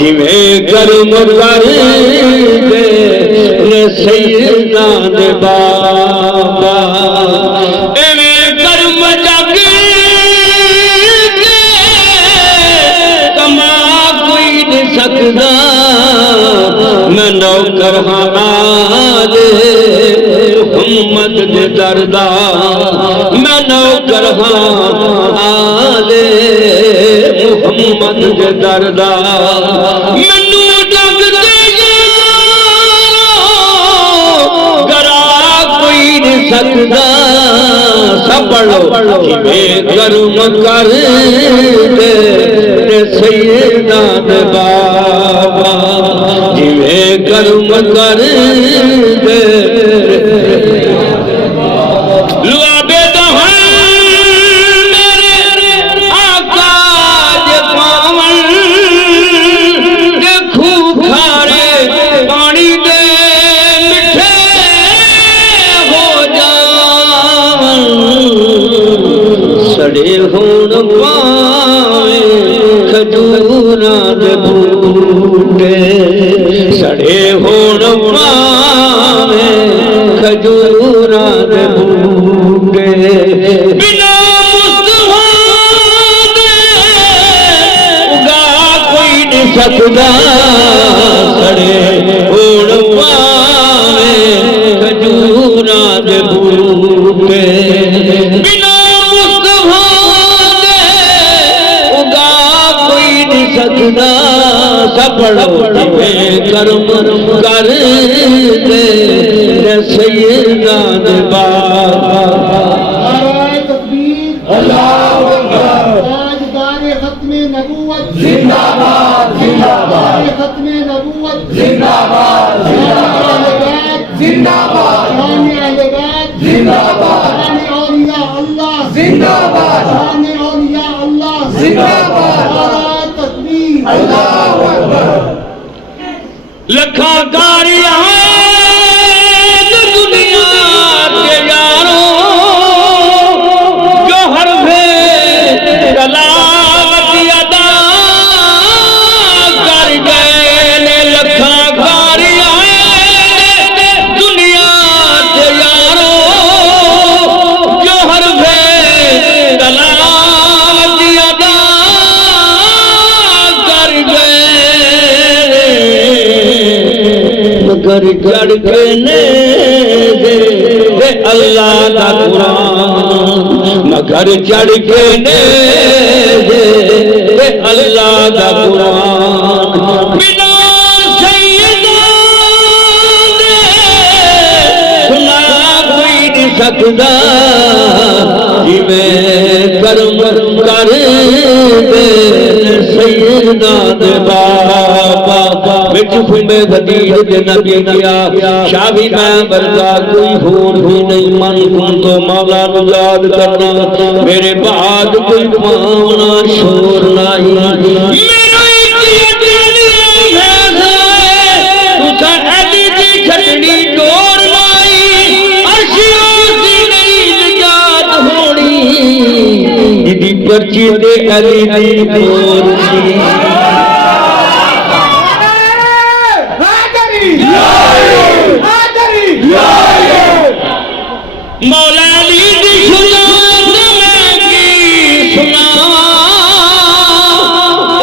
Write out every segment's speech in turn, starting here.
جویں کرم کر دے سیدنا دے بابا ایویں کرم جگ دے کما کوئی نہیں سکدا میں نوکر ہاں دے محمد دے دردا میں نوکر ہاں دے محمد دے دردا مینوں ڈگ دے گرا کوئی نہیں سکدا سب پڑھو جویں کرم کر دے سیدنا دے بابا جویں کرم کر دے لوابے دہن میرے آقا جے پاون دے خوب کھارے پانی دے مٹھے ہو جاون سڑے ہون پاویں کھجوراں دے بوٹے سڑے ہون پاویں کھجوراں دے بوٹے بنا مصطفیٰ دے اگا کوئی نہیں سکدا سڑے ہون پاویں کھجوراں دے بوٹے بنا مصطفیٰ دے اگا کوئی نہیں سکدا سپڑو کرم کر دے سیدنا دے بابا نعرہ تکبیر اللہ اکبر تاجدار ختم نبوت زندہ باد زندہ باد ختم نبوت زندہ باد زندہ باد شان اہل بیت زندہ باد شان اولیاء اللہ زندہ باد شان اولیاء اللہ زندہ باد نعرہ تکبیر اللہ اکبر لکھا کاریاں دنیا کے یاروں جو ہر بھے کلاوت ادا کر گئے لکھا کاریاں دنیا کے یاروں جو ہر بھے کلاوت ادا کر گئے مگر جڑ کے نے دے اللہ دا قرآن مگر جڑ کے نے دے اللہ دا قرآن بنا سیدنا دے سنا کوئی نہیں سکدا جویں کرم کر دے سیدنا دے بابا وچ فمے غدیر دے نبی کیا شاہی میں بردا کوئی ہور بھی نہیں من کن تو مولا نو یاد کرنا میرے بعد کوئی پاونا شور نہیں میرا ایک دل ہے تسا ایڈی دی چھٹنی ڈور لائی عرشیوں دی نہیں نجات ہونی جدی پرچی دے علی دی ڈور سی مولا علی دی شجاعت میں کی سناواں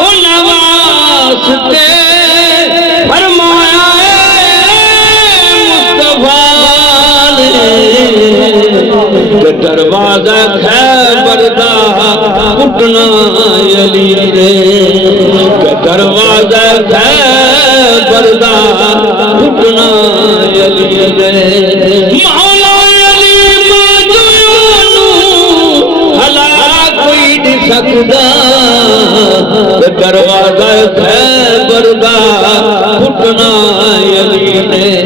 انہاں واسطے فرمایا مصطفیٰ نے کہ دروازہ خیبر دا پٹنا علی نے کہ دروازہ خیبر دا پٹنا علی نے سکدا دروازہ خیبر دا پھٹنا علی نے